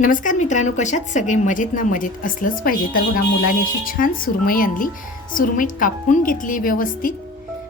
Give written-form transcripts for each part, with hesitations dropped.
नमस्कार मित्रांनो, कशात सगळे मजेत ना? मजेत असलंच पाहिजे. तर बघा, मुलाने अशी छान सुरमई आणली. सुरमई कापून घेतली व्यवस्थित.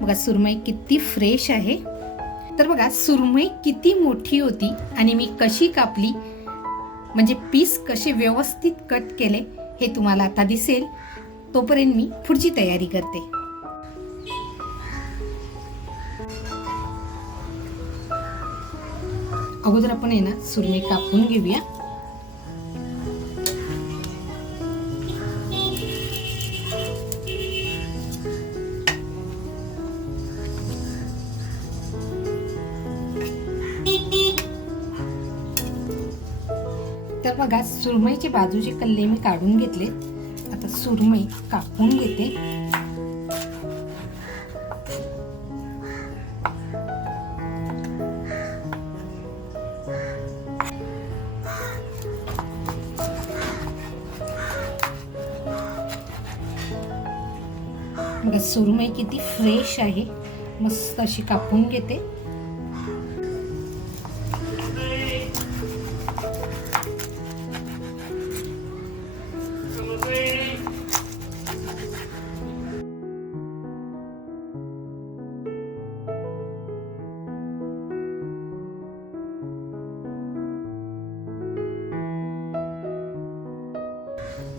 बघा सुरमई किती फ्रेश आहे. तर बघा सुरमई किती मोठी होती आणि मी कशी कापली, म्हणजे पीस कसे व्यवस्थित कट केले हे तुम्हाला आता दिसेल. तोपर्यंत मी पुढची तयारी करते. अगोदर आपण आहे ना सुरमई कापून घेऊया. तर बघा सुरमईचे बाजूचे कल्ले मी काढून घेतले. आता सुरमई कापून घेते. बघा सुरमई किती फ्रेश आहे, मस्त अशी कापून घेते.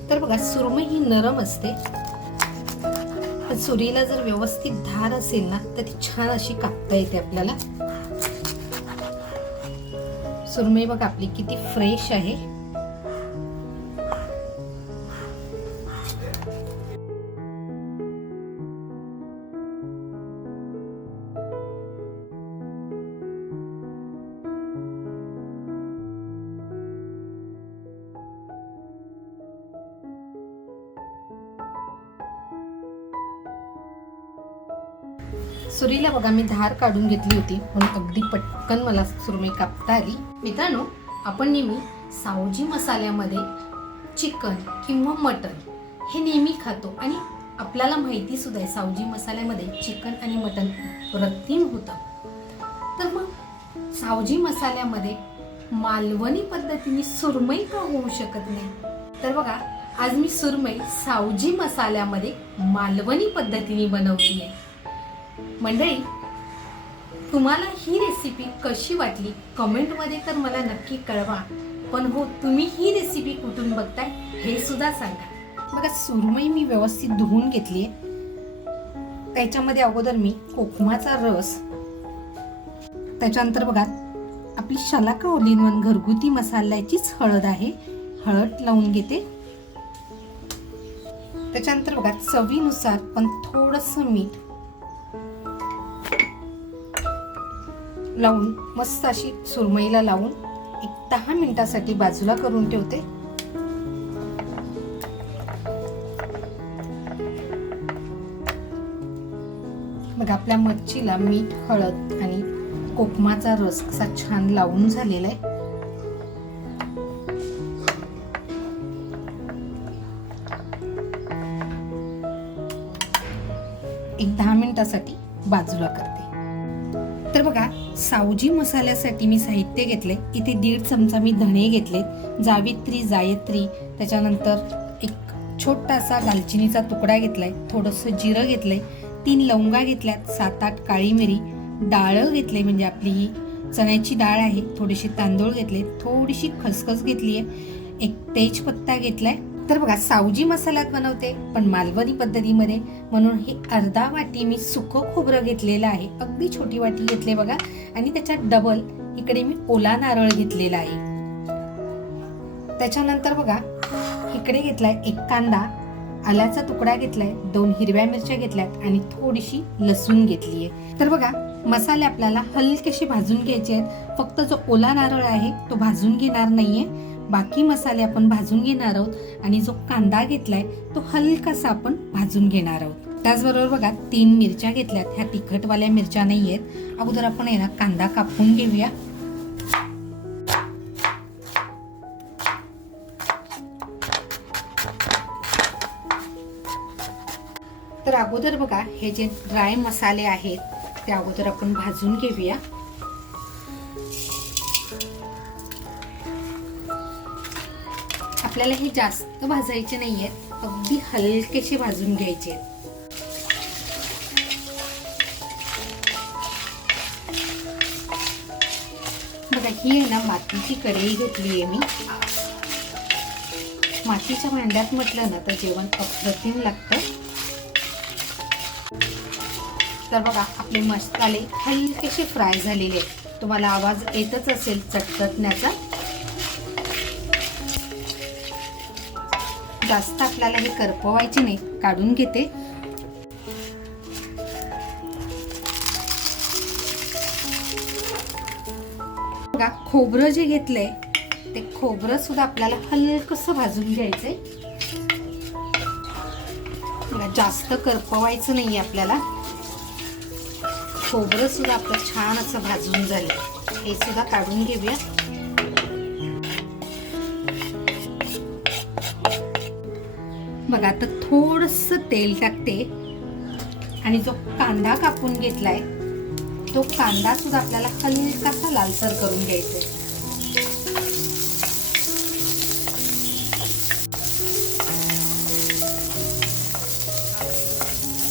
तर बघा सुरमई ही नरम असते. सुरीला जर व्यवस्थित धार असेल ना तर ती छान अशी कापता येते आपल्याला. सुरमई बघा आपली किती फ्रेश आहे. सुरीला बघा मी धार काढून घेतली होती म्हणून अगदी पटकन मला सुरमई कापता आली. मित्रांनो, आपण नेहमी सावजी मसाल्यामध्ये चिकन किंवा मटन हे नेहमी खातो आणि आपल्याला माहिती सुद्धा आहे सावजी मसाल्यामध्ये चिकन आणि मटन अप्रतिम होतं. तर मग सावजी मसाल्यामध्ये मालवणी पद्धतीने सुरमई का होऊ शकत नाही? तर बघा आज मी सुरमई सावजी मसाल्यामध्ये मालवणी पद्धतीने बनवली आहे. मंडळी, तुम्हाला ही रेसिपी कशी वाटली कमेंटमध्ये तर मला नक्की कळवा. पण हो, तुम्ही ही रेसिपी कुठून बघताय हे सुद्धा सांगा. बघा सुरमई मी व्यवस्थित धुवून घेतली. त्याच्यामध्ये अगोदर मी कोकमाचा रस, त्याच्यानंतर बघा आपली शलाका ऑल इन वन घरगुती मसाल्याचीच हळद आहे, हळद लावून घेते. त्याच्यानंतर बघा चवीनुसार पण थोडंसं मीठ लावून मस्त अशी सुरमईला लावून एक 10 मिनिटासाठी बाजूला करून ठेवते. बघा आपल्या मच्छीला मीठ, हळद आणि कोकमाचा रस असा छान लावून झालेला आहे. एक 10 मिनिटासाठी बाजूला करते. तर बघा सावजी मसाल्यासाठी मी साहित्य घेतले. इथे 1.5 चमचा मी धणे घेतले, जावित्री, जायत्री, त्याच्यानंतर एक छोटासा दालचिनीचा तुकडा घेतलाय, थोडंसं जिरं घेतलंय, 3 लवंगा घेतल्यात, 7-8 काळी मिरी, डाळ घेतले म्हणजे आपली ही चण्याची डाळ आहे, थोडेसे तांदूळ घेतले, थोडीशी खसखस घेतली आहे, एक तेजपत्ता घेतलाय. तर बघा सावजी मसाल्यात बनवते पण मालवणी पद्धतीमध्ये, म्हणून हे अर्धा वाटी मी सुकं खोबरं घेतलेलं आहे. अगदी छोटी वाटी घेतली बघा. आणि त्याच्यात डबल इकडे मी ओला नारळ घेतलेला आहे. त्याच्यानंतर बघा इकडे घेतलाय 1 कांदा, आल्याचा तुकडा घेतलाय, 2 हिरव्या मिरच्या घेतल्यात आणि थोडीशी लसूण घेतली आहे. तर बघा मसाले आपल्याला हलकेसे भाजून घ्यायचे आहेत. फक्त जो ओला नारळ आहे तो भाजून घेणार नाहीये, बाकी मसाले आपण भाजून घेणार आहोत. आणि जो कांदा घेतलाय तो हलकासा आपण भाजून घेणार आहोत. त्याचबरोबर बघा 3 मिरच्या घेतल्यात. ह्या तिखटवाल्या मिरच्या नाही आहेत. अगोदर आपण आहे ना कांदा कापून घेऊया. तर अगोदर बघा हे जे ड्राय मसाले आहेत ते अगोदर आपण भाजून घेऊया. आपल्याला हे जास्त भाजायचे नाहीये, अगदी हलकेसे भाजून घ्यायचे आहेत. बघा ही आहे ना मातीची कढई घेतली आहे मी. मातीच्या भांड्यात म्हटलं ना तर जेवण अप्रतिम लागतं. तर बघा आपले मसाले हलकेसे फ्राय झालेले आहेत. तुम्हाला आवाज येतच असेल चटचटण्याचा. जास्त आपल्याला हे करपवायचे नाही, काढून घेते. बघा खोबरं जे घेतलंय ते खोबरं सुद्धा आपल्याला हलकसं भाजून घ्यायचंय. बघा जास्त करपवायचं नाहीये आपल्याला. खोबरं सुद्धा आपलं छान असं भाजून झालं. हे सुद्धा काढून घेऊया. बघा आता थोडंसं तेल टाकते आणि जो कांदा कापून घेतलाय तो कांदा सुद्धा आपल्याला हलकासा लालसर करून घ्यायचा आहे.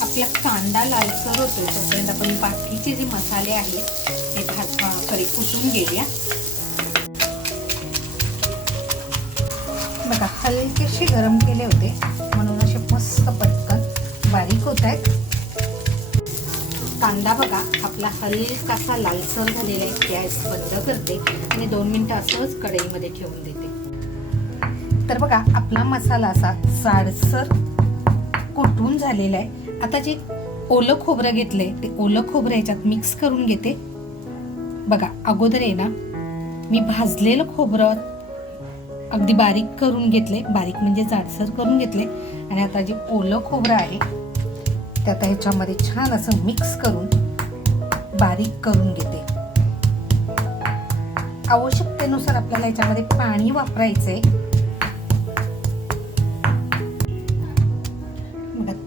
आपला कांदा लालसर होतोय तोपर्यंत आपण बाकीचे जे मसाले आहेत ते कुटून घेऊया. बघा हलकेसे गरम केले होते म्हणून असे मस्त पटकन बारीक होत आहेत. कांदा बघा आपला हलकासा लालसर झालेला आहे. गॅस बंद करते आणि 2 मिनिटं असंच कढईमध्ये ठेवून देते. तर बघा आपला मसाला असा जाडसर कुटून झालेला आहे. आता जे ओलं खोबरं घेतलंय ते ओलं खोबरं याच्यात मिक्स करून घेते. बघा अगोदर आहे ना मी भाजलेलं खोबरं अगदी बारीक करून घेतले, बारीक म्हणजे जाडसर करून घेतले. आणि आता जे ओलं खोबरं आहे ते आता ह्याच्यामध्ये छान असं मिक्स करून बारीक करून घेते. आवश्यकतेनुसार आपल्याला याच्यामध्ये पाणी वापरायचंय.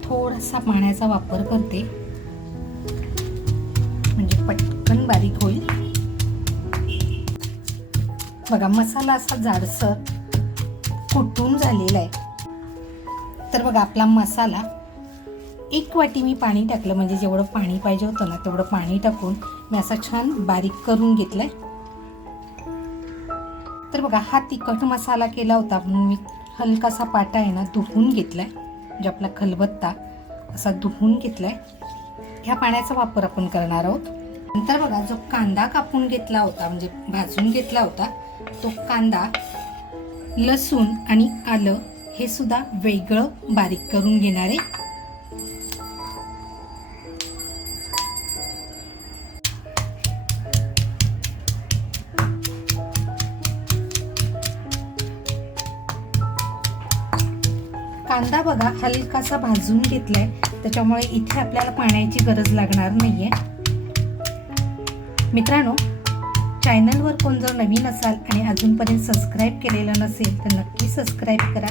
थोडासा पाण्याचा वापर करते म्हणजे पटकन बारीक होईल. बघा मसाला असा जाडसर कुटून झालेला आहे. तर बघा आपला मसाला 1 वाटी मी पाणी टाकलं, म्हणजे जेवढं पाणी पाहिजे होतं ना तेवढं पाणी टाकून मी असा छान बारीक करून घेतलाय. तर बघा हा तिखट मसाला केला होता म्हणून मी हलकासा पाटा आहे ना धुवून घेतलाय. म्हणजे आपला खलबत्ता असा धुवून घेतलाय. ह्या पाण्याचा वापर आपण करणार आहोत. नंतर बघा जो कांदा कापून घेतला होता म्हणजे भाजून घेतला होता तो कांदा, लसूण आणि आलं हे सुद्धा वेगळं बारीक करून घेणार आहे. कांदा बघा हलकासा भाजून घेतलाय त्याच्यामुळे इथे आपल्याला पाण्याची गरज लागणार नाहीये. मित्रांनो, चॅनलवर कोण जर नवीन असाल आणि अजूनपर्यंत सबस्क्राईब केलेलं नसेल तर नक्की सबस्क्राईब करा.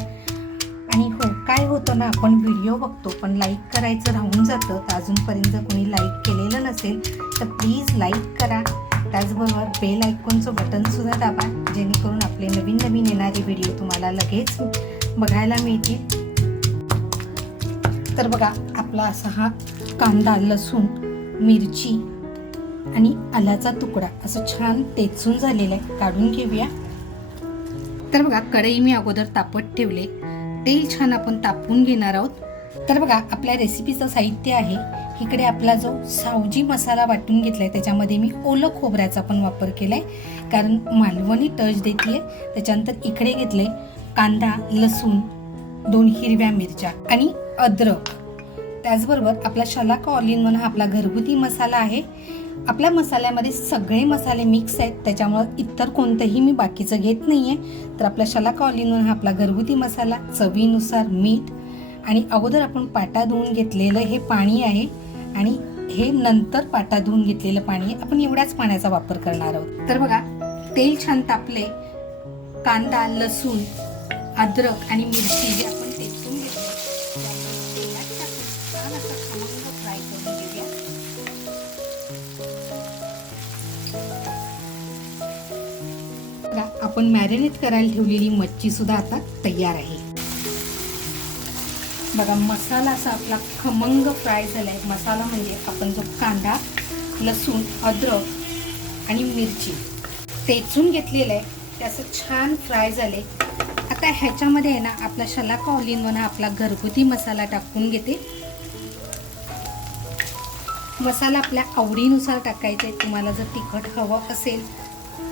आणि हो काय होतं ना आपण व्हिडिओ बघतो पण लाईक करायचं राहून जातं. तर अजूनपर्यंत जर कोणी लाईक केलेलं नसेल तर प्लीज लाईक करा. त्याचबरोबर बेल आयकॉनचं बटन सुद्धा दाबा जेणेकरून आपले नवीन नवीन येणारे व्हिडिओ तुम्हाला लगेच बघायला मिळतील. तर बघा आपला असा हा कांदा, लसूण, मिरची आणि आल्याचा तुकडा असं छान टेचून झालेला आहे. काढून घेऊया. तर बघा कढई मी अगोदर तापत ठेवले. तेल छान आपण तापवून घेणार आहोत. तर बघा आपल्या रेसिपीचं साहित्य आहे. इकडे आपला जो सावजी मसाला वाटून घेतलाय त्याच्यामध्ये मी ओलं खोबऱ्याचा पण वापर केलाय कारण मालवणी टच देतीये. त्याच्यानंतर इकडे घेतले कांदा, लसूण, 2 हिरव्या मिरच्या आणि अद्रक. त्याचबरोबर आपला शलाका ऑल इन वन हा आपला घरगुती मसाला आहे. आपल्या मसाल्यामध्ये सगळे मसाले मिक्स आहेत त्याच्यामुळे इतर कोणतंही मी बाकीचं घेत नाहीये. तर आपला शलाका ऑल इन वन हा आपला घरगुती मसाला, चवीनुसार मीठ आणि अगोदर आपण पाटा धुवून घेतलेलं हे पाणी आहे आणि हे नंतर पाटा धुवून घेतलेलं पाणी आहे. आपण एवढ्याच पाण्याचा वापर करणार आहोत. तर बघा तेल छान तापले. कांदा, लसूण, अद्रक आणि मिरची जे आपण टेचून घेतले तेलात टाकून छान असं खमंग फ्राय करून घेऊया. आपण मॅरिनेट करायला ठेवलेली मच्छी सुद्धा आता तयार आहे. बघा मसाला असा आपला खमंग फ्राय झाला आहे. मसाला म्हणजे आपण जो कांदा, लसूण, अद्रक आणि मिरची ठेचून घेतलेलं आहे ते असं छान फ्राय झाले. आता ह्याच्यामध्ये आहे ना आपला शलाका ऑल इन वन आपला घरगुती मसाला टाकून घेते. मसाला आपल्या आवडीनुसार टाकायचा आहे. तुम्हाला जर तिखट हवं असेल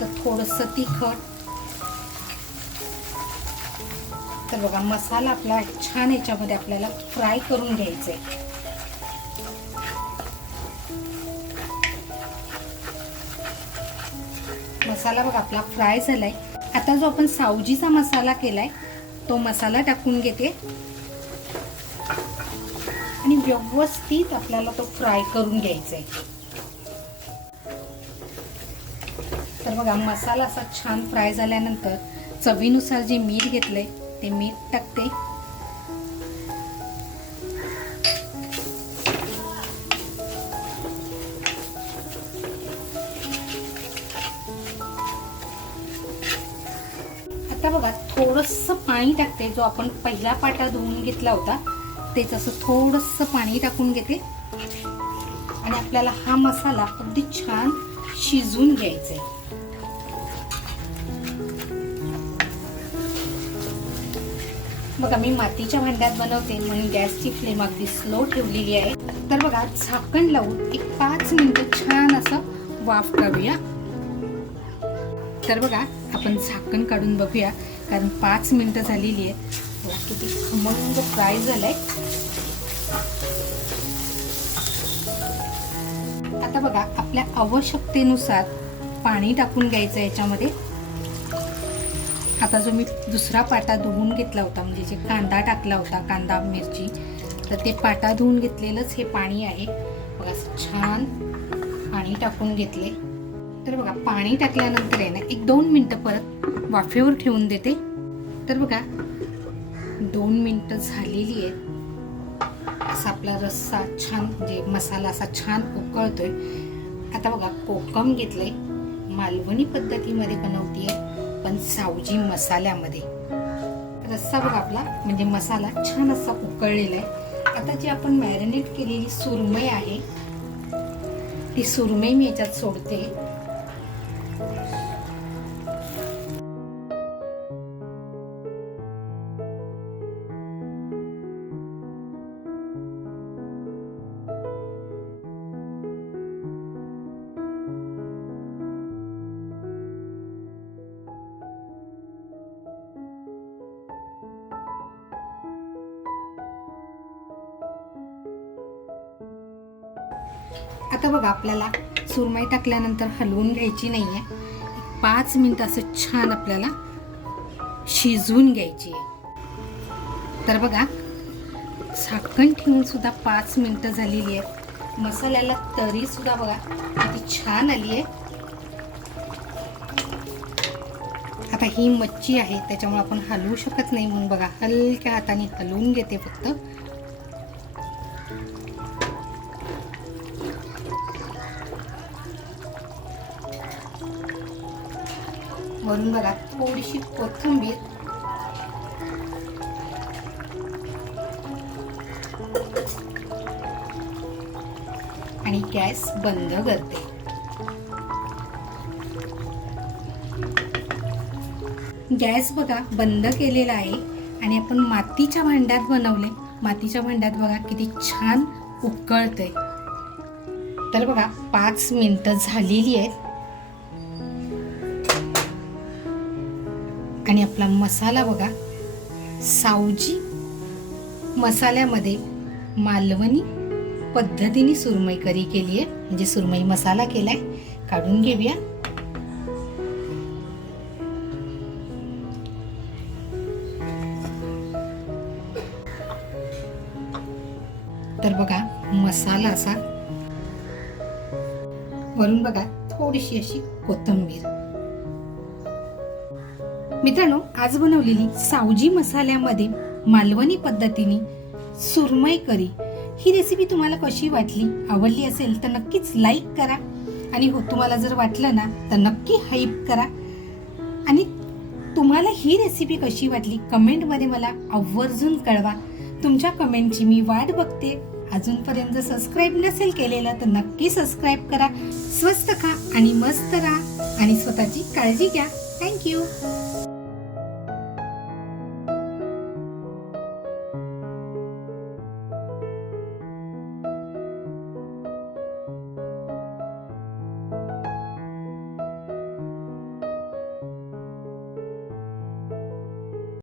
तर थोडंसं तिखट. तर बघा मसाला आपला छान याच्यामध्ये आपल्याला फ्राय करून घ्यायचा आहे. मसाला बघा आपला फ्राय झालाय. आता जो आपण सावजीचा मसाला केलाय तो मसाला टाकून घेते आणि व्यवस्थित आपल्याला तो फ्राय करून घ्यायचा आहे. तर बघा मसाला असा छान फ्राय झाल्यानंतर चवीनुसार जे मीठ घेतलंय ते मीठ टाकते. आता बघा थोडंसं पाणी टाकते. जो आपण पहिला पाटा धुवून घेतला होता तेच असं थोडंसं पाणी टाकून घेते आणि आपल्याला हा मसाला अगदी छान शिजवून घ्यायचा आहे. बघा मी मातीच्या भांड्यात बनवते म्हणून गॅसची फ्लेम अगदी स्लो ठेवलेली आहे. तर बघा झाकण लावून एक 5 मिनिटं छान असं वाफ काढूया. तर बघा आपण झाकण काढून बघूया कारण 5 मिनिटं झालेली आहे. किती खमंग फ्राय झालंय. आता बघा आपल्या आवश्यकतेनुसार पाणी टाकून घ्यायचं याच्यामध्ये. आता जो मी दुसरा पाटा धुवून घेतला होता म्हणजे जे कांदा टाकला होता, कांदा मिरची, तर ते पाटा धुवून घेतलेलंच हे पाणी आहे. बघा छान पाणी टाकून घेतले. तर बघा पाणी टाकल्यानंतर आहे ना 1-2 मिनिटं परत वाफेवर ठेवून देते. तर बघा 2 मिनिटं झालेली आहे. असा आपला रस्सा छान म्हणजे मसाला असा छान उकळतोय. आता बघा कोकम घेतलंय. मालवणी पद्धतीमध्ये बनवतीये पण सावजी मसाल्यामध्ये. रस्सा बघा आपला म्हणजे मसाला छान असा उकळलेला आहे. आता जी आपण मॅरिनेट केलेली सुरमई आहे ती सुरमई मी याच्यात सोडते. आता बघा आपल्याला सुरमई टाकल्यानंतर हलवून घ्यायची नाहीये. 5 मिनिटं असं छान आपल्याला शिजवून घ्यायची आहे. तर बघा झाकण ठेवून सुद्धा 5 मिनिटं झालेली आहेत. मसाल्याला तरी सुद्धा बघा किती छान आली आहे. आता ही मच्छी आहे त्याच्यामुळे आपण हलवू शकत नाही म्हणून बघा हलक्या हाताने हलवून घेते फक्त. वरून बघा थोडीशी कोथिंबीर. आणि गॅस बंद करते. गॅस बघा बंद केलेला आहे आणि आपण मातीच्या भांड्यात बनवले. मातीच्या भांड्यात बघा किती छान उकळते. तर बघा 5 मिनिटं झालेली आहेत आणि आपला मसाला बघा सावजी मसाल्यामध्ये मालवणी पद्धतीने सुरमई करी केली आहे म्हणजे सुरमई मसाला केलाय. काढून घेऊया. तर बघा मसाला असा. वरून बघा थोडीशी अशी कोथिंबीर. मित्रांनो आज बनवलेली सावजी मसाल्यामध्ये मालवणी पद्धतीने सुरमई करी ही रेसिपी तुम्हाला कशी वाटली? आवडली असेल तर नक्कीच लाईक करा आणि हो तुम्हाला जर वाटलं ना तर नक्की हाईप करा आणि तुम्हाला ही रेसिपी कशी वाटली कमेंटमध्ये मला आवर्जून कळवा. तुमच्या कमेंटची मी वाट बघते. अजूनपर्यंत सबस्क्राईब नसेल केलेलं तर नक्की सबस्क्राईब करा. स्वस्त खा आणि मस्त राहा आणि स्वतःची काळजी घ्या. थँक्यू.